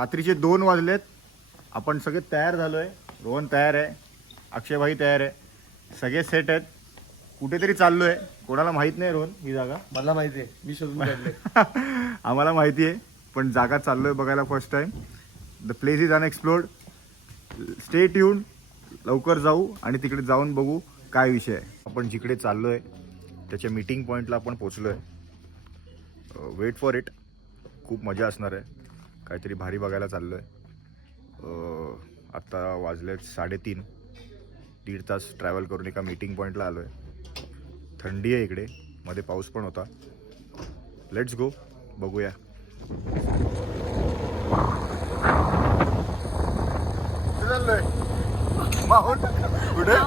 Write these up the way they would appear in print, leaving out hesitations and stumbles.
रात्रीचे 2 वाजलेत. आपण सगळे तयार झालोय. रोहन तयार आहे, अक्षयभाई तयार आहे, सगळे सेट आहेत. कुठेतरी चाललोय, कोणाला माहित नाही रोहन ही जागा. मला माहिती आहे, मी शोधून काढले. आम्हाला माहिती आहे, पण जागा चाललोय बघायला first time. The place is unexplored. Stay tune. लवकर जाऊ आणि तिकडे जाऊन बघू काय विषय आहे. आपण जिकडे चाललोय त्याच्या मीटिंग पॉईंटला आपण पोचलोय. Weight for it. खूप मजा असणार आहे. काहीतरी भारी बघायला चाललोय. आत्ता वाजले 3:30. 1.5 तास ट्रॅव्हल करून एका मीटिंग पॉईंटला आलोय. थंडी आहे इकडे, मध्ये पाऊस पण होता. लेट्स गो, बघूया. माउंट कुठे?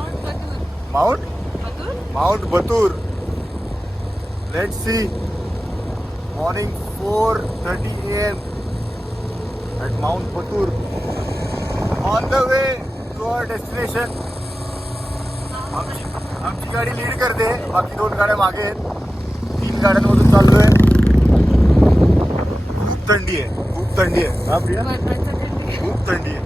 Mount Batur. Let's see. Morning 4:30 AM at Mount Batur. On the way to our destination. आमची गाडी लीड करते, बाकी 2 गाड्या मागे आहेत. 3 गाड्यांमधून चाललोय. खूप थंडी आहे, खूप थंडी आहे. हा प्रिया, खूप थंडी आहे.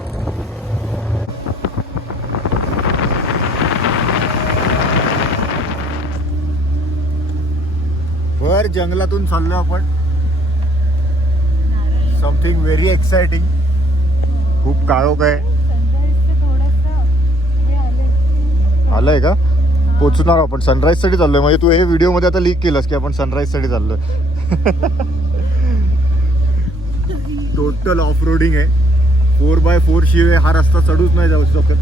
वर जंगलातून चाललो आपण. Something very exciting. खूप काळोख आहे. आलंय का? पोचणार आपण. सनराईज साठी चाललोय. म्हणजे तू हे व्हिडिओ मध्ये आता लीक केलंस की आपण सनराईज साठी चाललोय. टोटल ऑफ रोडिंग आहे. 4x4 शिवाय हा रस्ता चढूच नाही जाऊ शकत.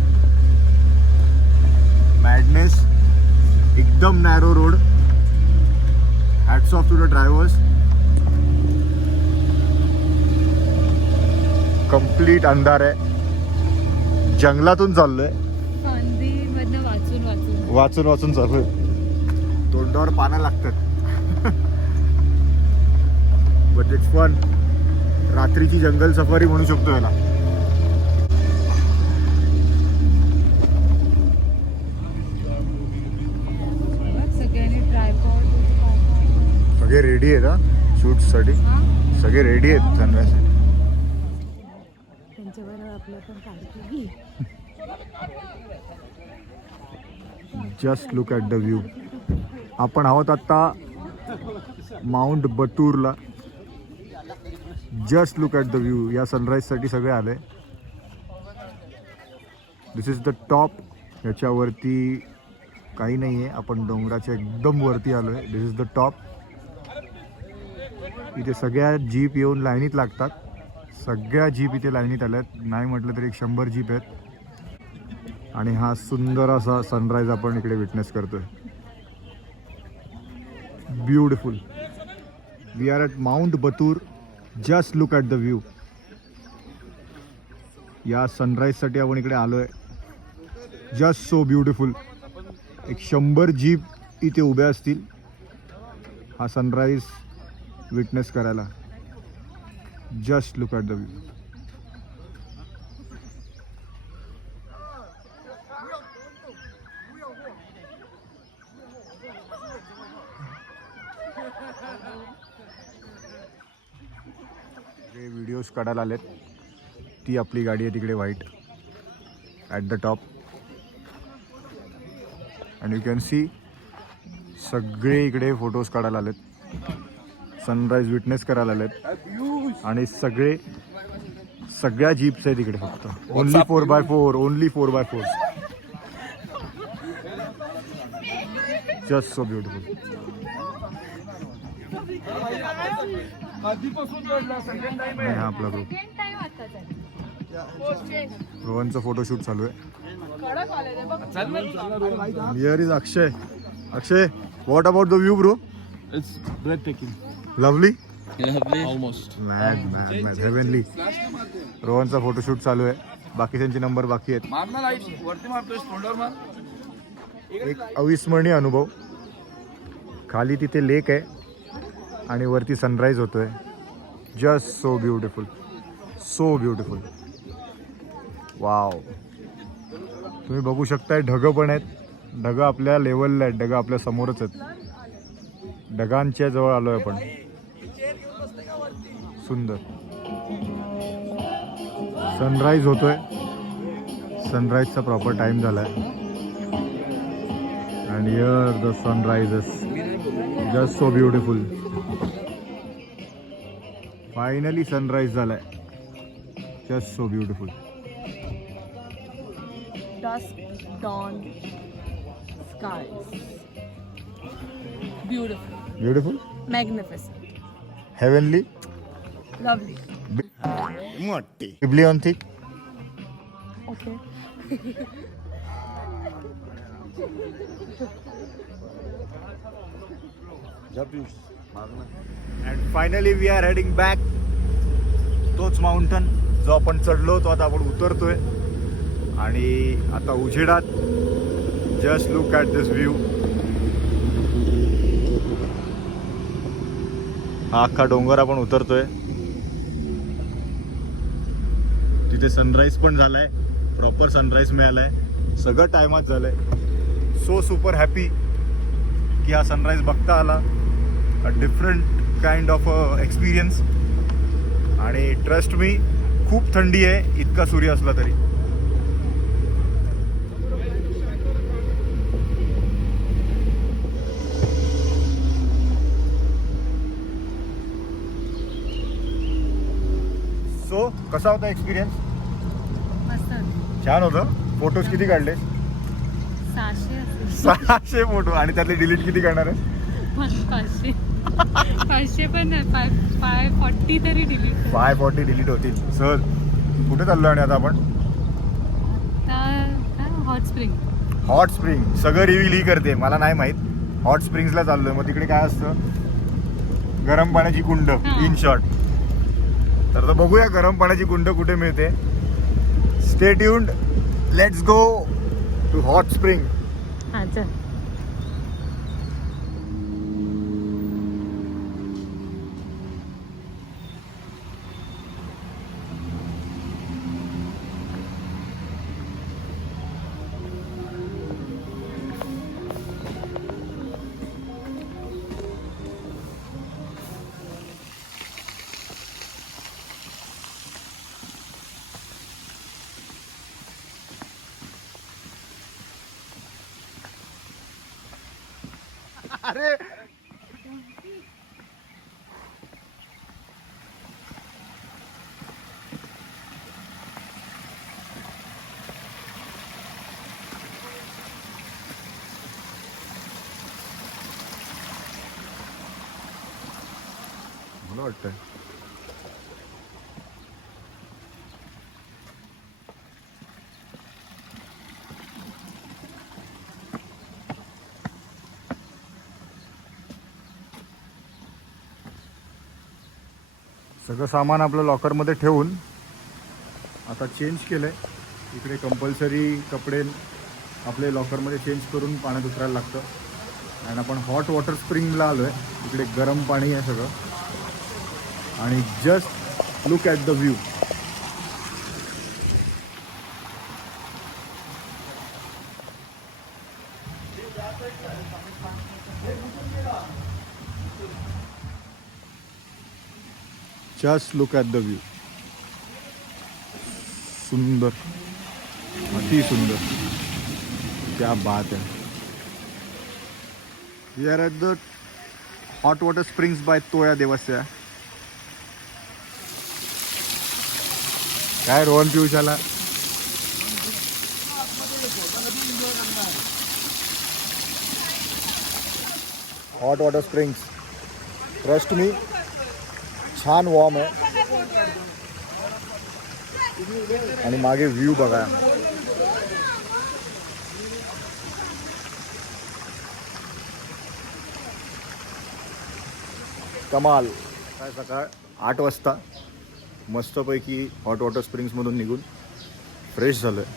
मॅडनेस. एकदम narrow road. Hats off to the drivers. Complete अंधार आहे. जंगलातून चाललोय. वाचून चालू. तोंडावर पानं लागतात. But it's fun. रात्रीची जंगल सफारी म्हणू शकतो याला. सगळे रेडी आहेत हा शूट साठी. सगळे रेडी आहेत सनराईजसाठी. Just look at the view. आपण आहोत आत्ता माउंट बतूरला. Just look at the view. या सनराईजसाठी सगळे आले. This is the top. याच्यावरती काही नाही आहे. आपण डोंगराच्या एकदम वरती आलो आहे. दिस इज द टॉप. इथे सगळ्या जीप येऊन लाईनीत लागतात. सगळ्या जीप इथे लाईनीत आल्या आहेत. नाही म्हटलं तरी 100 जीप आहेत. आणि हा सुंदर असा सनराईज आपण इकडे विटनेस करतोय. Beautiful. We are at mount Batur. Just look at the view. या सनराईजसाठी आपण इकडे आलो आहे. Just so beautiful. 100 जीप इथे उभ्या असतील हा सनराईज विटनेस करायला. Just look at the view. जे व्हिडिओज काढायला आलेत ती आपली गाडी आहे तिकडे white at the top. And you can see सगळे इकडे फोटोज काढायला आलेत. सनराईज विटनेस करायला आलेत. आणि सगळ्या जीप्स आहेत इकडे. फक्त only 4x4. Only 4x4. Just so beautiful. हा आपला ग्रुप. रोहनचं फोटोशूट चालू आहे. Here is Akshay. Akshay, what about the view bro? It's breathtaking. Lovely. Almost. Man heavenly. रोहनचा फोटोशूट चालू आहे. बाकीच्यांचे नंबर बाकी आहेत. एक अविस्मरणीय अनुभव. खाली तिथे लेक आहे आणि वरती सनराईज होतोय. Just so beautiful. So beautiful. Wow. तुम्ही बघू शकताय ढगं पण आहेत. ढगं आपल्या लेवलला आहेत. ढगं आपल्या समोरच आहेत. ढगांच्या जवळ आलोय आपण. सुंदर. सनराईज होतोय. सनराईजचा प्रॉपर टाइम झालाय. And here the sunrises just so beautiful. Finally sunrise झालाय. Just so beautiful. Dusk, dawn, skies. Beautiful. Beautiful. Magnificent. Heavenly. Lovely. मोठी बिब्लिओन्थिक. Okay. And finally we are heading back. तोच माउंटन जो आपण चढलो तो आता आपण उतरतोय. आणि आता उजेडात just look at this view. हा अख्खा डोंगर आपण उतरतोय. तिथे सनराईज पण झालाय. प्रॉपर सनराईज मिळालाय. सगळं टायमात झालंय. सो सुपर हॅपी की हा सनराईज बघता आला. A different kind of experience. आणि ट्रस्ट मी खूप थंडी आहे इतका सूर्य असला तरी. सो कसा होता एक्सपिरियन्स? मस्त. छान होतं. फोटोज किती काढले? 600 असेल. 600 फोटो. आणि त्यातले डिलीट किती करणार आहे? 500. 500 पण नाही. 540 तरी डिलीट. 540 डिलीट होतील सहज. कुठे चाललो आणि आता आपण? Hot spring. Hot spring. सगळं रिव्हील ही करते. मला नाही माहीत. हॉट स्प्रिंग्सला चाललोय. मग तिकडे काय असतं? गरम पाण्याची कुंड. In short. तर बघूया गरम पाण्याची कुंड कुठे मिळते. Stay tuned. Let's go to hot spring. हां चल. अरे मला वाटतंय सगळं सामान आपलं लॉकरमध्ये ठेवून आता चेंज केलं आहे. इकडे कंपल्सरी कपडे आपले लॉकरमध्ये चेंज करून पाण्यात उतरायला लागतं. आणि आपण हॉट वॉटर स्प्रिंगला आलो आहे. इकडे गरम पाणी आहे सगळं. आणि just look at the view. Just look at the view. सुंदर. अति सुंदर. क्या बात है. We are at the hot water springs by Toya Devasya. काय रोहन पियुष आला. Hot water springs. Trust me छान वॉर्म आहे. आणि मागे व्ह्यू बघा. कमाल. काय सकाळ 8 वाजता मस्तपैकी हॉट वॉटर स्प्रिंग्समधून निघून फ्रेश झालो आहे.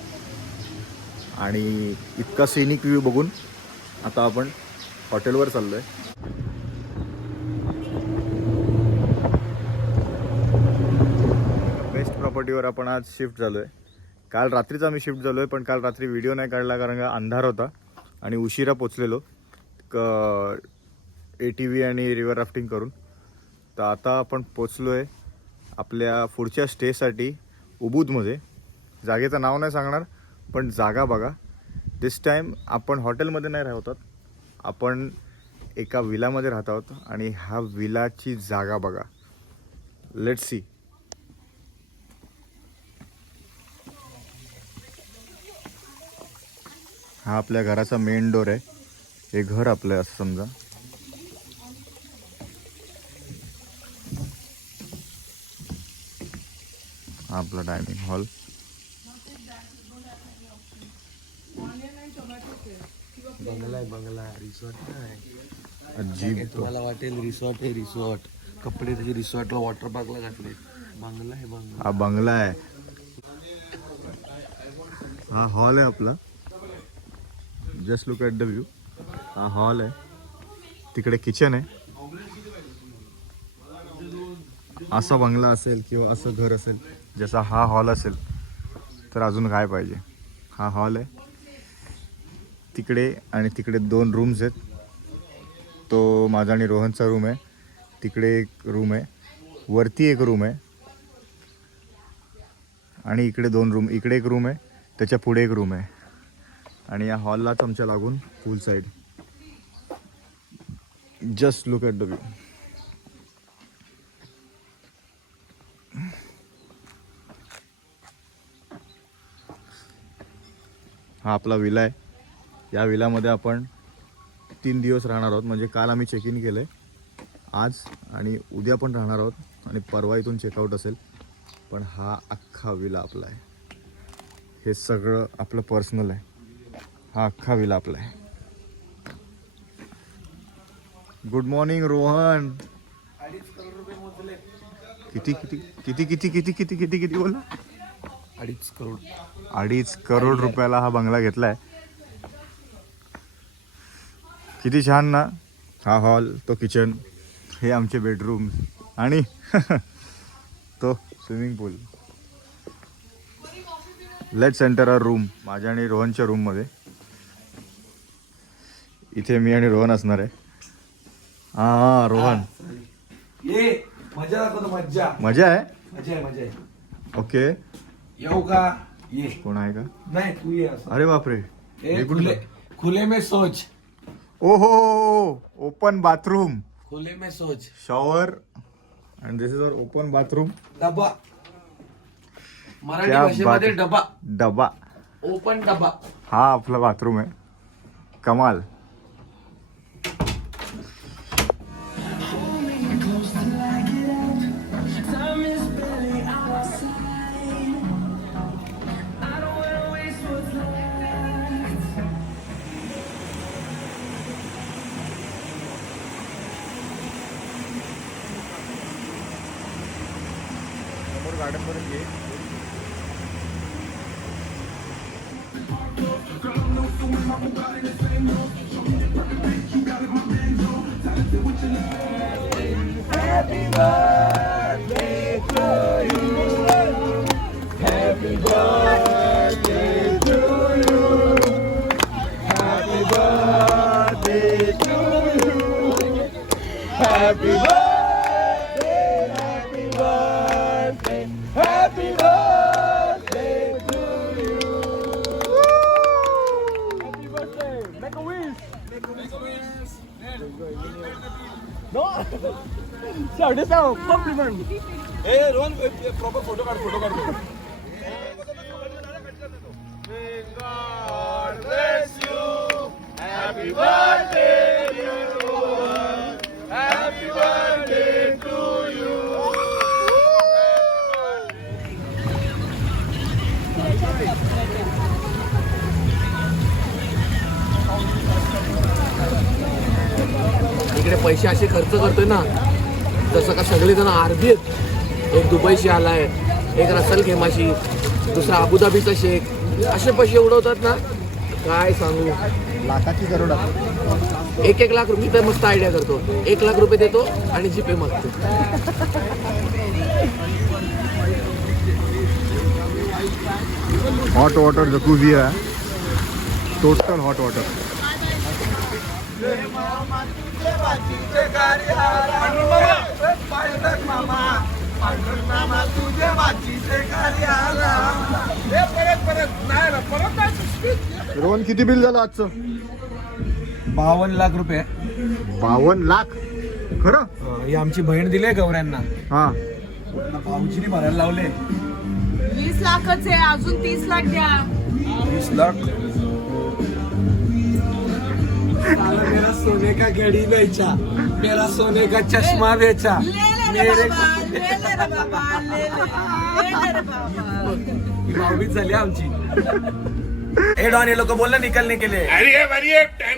आणि इतका सिनिक व्ह्यू बघून आता आपण हॉटेलवर चाललो आहे. बेस्ट प्रॉपर्टीवर आपण आज शिफ्ट झालो आहे. काल रात्रीच आम्ही शिफ्ट झालो आहे. पण काल रात्री व्हिडिओ नाही काढला कारण का अंधार होता आणि उशिरा पोचलेलो ATV आणि रिव्हर राफ्टिंग करून. तर आता आपण पोचलो आहे आपल्या पुढच्या स्टेसाठी उबूदमध्ये. जागेचं नाव नाही सांगणार, पण जागा बघा. दिस टाईम आपण हॉटेलमध्ये नाही राहत आहोत, आपण एका विलामध्ये राहत आहोत. आणि हा विलाची जागा बघा. Let's see. हा आपल्या घराचा मेन डोर आहे. हे घर आपलं आहे असं समजा. हा आपला डायनिंग हॉल. बंगला रिसॉर्ट नाही. अजीब. तुम्हाला वाटेल रिसॉर्ट आहे रिसॉर्ट. कपडे त्याचे रिसॉर्टला वॉटर पार्कला घातले. बंगला आहे बंगला. हा बंगला आहे. हा हॉल आहे आपला. Just look at the view. हा हॉल आहे. तिकडे किचन आहे. असा बंगला असेल किंवा असं घर असेल, जसा हा हॉल असेल तर अजून काय पाहिजे. हा हॉल आहे. तिकडे आणि तिकडे 2 रूम्स आहेत. तो माझा आणि रोहनचा रूम आहे. तिकडे एक रूम आहे. वरती एक रूम आहे. आणि इकडे 2 रूम. इकडे एक रूम आहे, त्याच्या पुढे एक रूम आहे. आणि या हॉललाच आमच्या लागून pool side. Just look at the view. हा आपला विला आहे. या विलामध्ये आपण 3 दिवस राहणार आहोत. म्हणजे काल आम्ही चेक इन केलं आहे, आज आणि उद्या पण राहणार आहोत, आणि परवा इथून चेकआउट असेल. पण हा अख्खा विला आपला आहे. हे सगळं आपलं पर्सनल आहे. हा अख्खा विला आपला आहे. Good morning Rohan. 2.5 करोड रुपये मोजले. किती किती किती किती किती किती किती किती बोलला? 2.5 करोड. 2.5 करोड रुपयाला हा बंगला घेतलाय. किती छान ना. हा हॉल, तो किचन, हे आमचे बेडरूम आणि तो swimming pool. Let's enter a room. माझ्या आणि रोहनच्या रूममध्ये. इथे मी आणि रोहन असणार आहे. हा रोहन. ये मजा दाखवतो. मज्जा मजा आहे. मजा आहे मजा आहे. ओके. येऊ का? ये. कोण आहे का? नाही तू ये असं. अरे बापरे. ए, हे कुठलं? खुले में सोच. ओहो, ओपन बाथरूम, खुले में सोच. Shower, and this is our open bathroom. डबा. मराठी क्या भाषेमध्ये बात. डबा. डबा. ओपन डबा. हा आपला बाथरूम आहे. कमाल. गार्डन पर्यंत ये. प्रॉपर फोटो काढतो. इकडे पैसे असे खर्च करतोय ना, जसं का सगळे जण अर्धी आहेत. एक दुबईशी आलाय, एक रसल खेमाशी, दुसरा अबुधाबीचा शेख. असे पैसे उडवतात ना, काय सांगू. लाखाची करोड. 1-1 लाख रुपये. तर मस्त आयडिया करतो. 1 लाख रुपये देतो आणि जीपे मागतो. हॉट वॉटर जकूझी आहे. Total hot water. रोहन किती बिल झालं आजचं? 52 लाख रुपये. 52 लाख? खरं? ही आमची बहीण दिली गौऱ्यांना. हा. भाऊजीने भरायला लावले. 20 लाखच आहे, अजून 30 लाख द्या. 20 लाख. मेरा सोने का घडी बेचा, मेरा सोने का चष्मा बेचा. ले रे बाबा, ले रे बाबा. ही भाऊबीज झाली आमची. हे डॉन, हे लोक बोलले निकलने के लिए. अरे टाइम